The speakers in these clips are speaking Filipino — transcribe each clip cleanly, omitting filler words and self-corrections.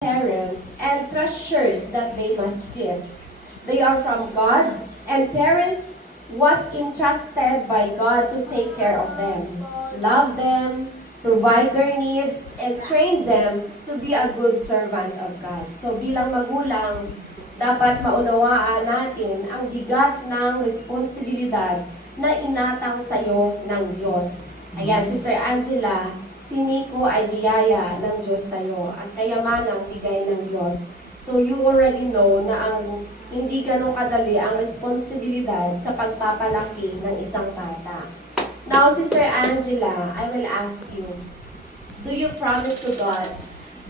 parents and treasures that they must give. They are from God, and parents was entrusted by God to take care of them, love them, provide their needs, and train them to be a good servant of God. So bilang magulang, dapat maunawaan natin ang bigat ng responsibilidad na inatang sa'yo ng Diyos. Kaya Sister Angela, si Nico ay biyaya ng Diyos sa'yo at kayamanang bigay ng Diyos. So you already know na ang hindi ganun kadali ang responsibilidad sa pagpapalaki ng isang bata. Now, Sister Angela, I will ask you, do you promise to God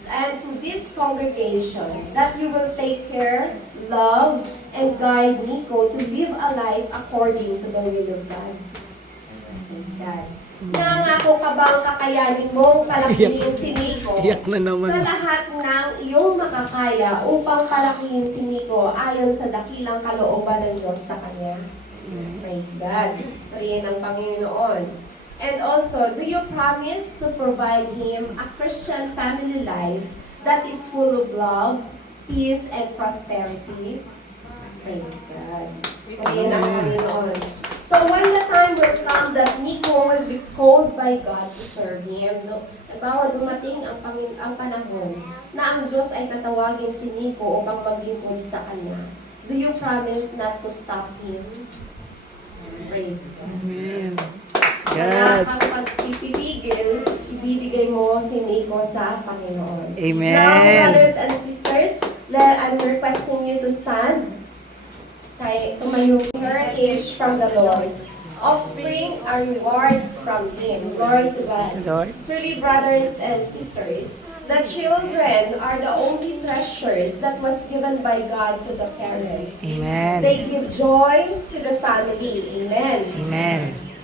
and to this congregation that you will take care, love, and guide Nico to live a life according to the will of God? Praise God. Nangako ka bang kakayanin mong palakihin si Nico sa lahat ng iyong makakaya upang palakihin si Nico ayon sa dakilang kalooban ng Diyos sa kanya? Praise God. Purihin ang Panginoon. And also, do you promise to provide him a Christian family life that is full of love, peace, and prosperity? Praise God. Purihin ang Panginoon. So when the time will come that Nico will be called by God to serve Him, nagbawa dumating ang panahon na ang Diyos ay tatawagin si Nico upang maglingkod sa Kanya. Do you promise not to stop Him? Praise God. Amen. Wala kang pagpipigil, ibibigay mo si Nico sa Panginoon. Amen. Now, brothers and sisters, I'm requesting you to stand. Tumayo, heritage from the Lord. Offspring, a reward from Him. Glory to God. Lord. Truly, brothers and sisters, the children are the only treasures that was given by God to the parents. Amen. They give joy to the family. Amen. Amen.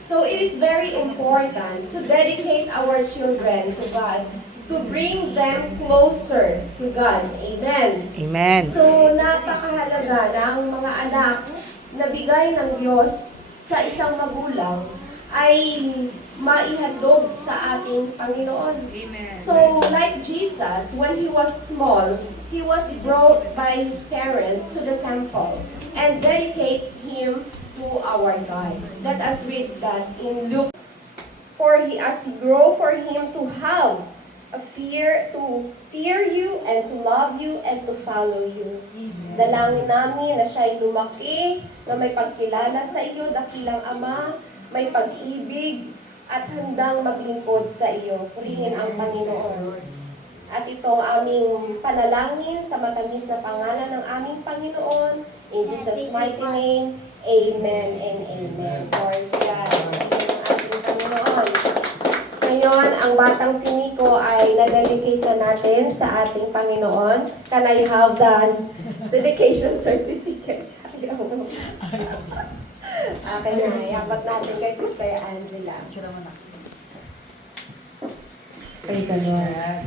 So it is very important to dedicate our children to God, to bring them closer to God. Amen. Amen. So, napakahalaga na ang mga anak na bigay ng Diyos sa isang magulang ay maihandog sa ating Panginoon. Amen. So, like Jesus, when He was small, He was brought by His parents to the temple and dedicate Him to our God. Let us read that in Luke. For He as He grow for Him to have a fear, to fear you and to love you and to follow you. Dalangin namin na siya'y lumaki, na may pagkilala sa iyo, dakilang Ama, may pag-ibig, at handang maglingkod sa iyo. Purihin ang Panginoon. At itong aming panalangin sa matamis na pangalan ng aming Panginoon, in Jesus' mighty name, Amen and Amen. Glory to God. Purihin ang ating Panginoon. Ngayon, ang batang si Nico ay na-dedicate na natin sa ating Panginoon. Can I have the dedication certificate? Okay na, iapat natin kay Sister Angela. Praise the Lord.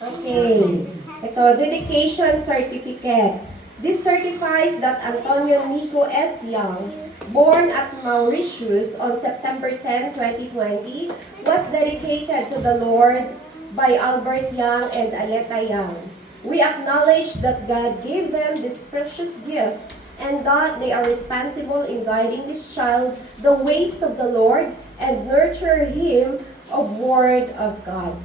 Okay. Ito, dedication certificate. This certifies that Antonio Nico S. Young, born at Mauritius on September 10, 2020, was dedicated to the Lord by Albert Young and Ayeta Young. We acknowledge that God gave them this precious gift and that they are responsible in guiding this child the ways of the Lord and nurture him of Word of God.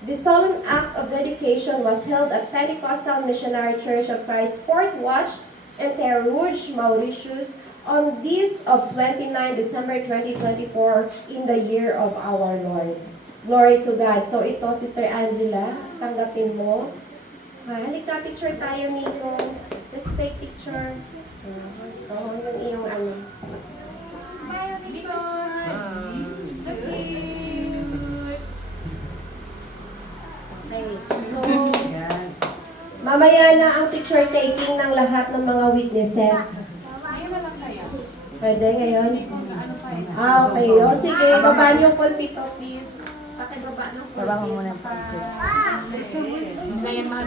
The solemn act of dedication was held at Pentecostal Missionary Church of Christ, Fort Watch, in Terre Rouge, Mauritius, on this of 29 December 2024 in the year of our Lord. Glory to God. So ito, Sister Angela, tanggapin mo. Halika, picture tayo, Nico. Let's take picture. So, yung iyong ano. Smile, Nico. Okay. So, mamaya na ang picture taking ng lahat ng mga witnesses. Ngayon na lang kaya. Pwede ngayon? Ano pa yun? Okay. O sige, baba niyo pulpito, please. Pakibaba ng pulpito. Baba mo muna yung pulpito. Ngayon mga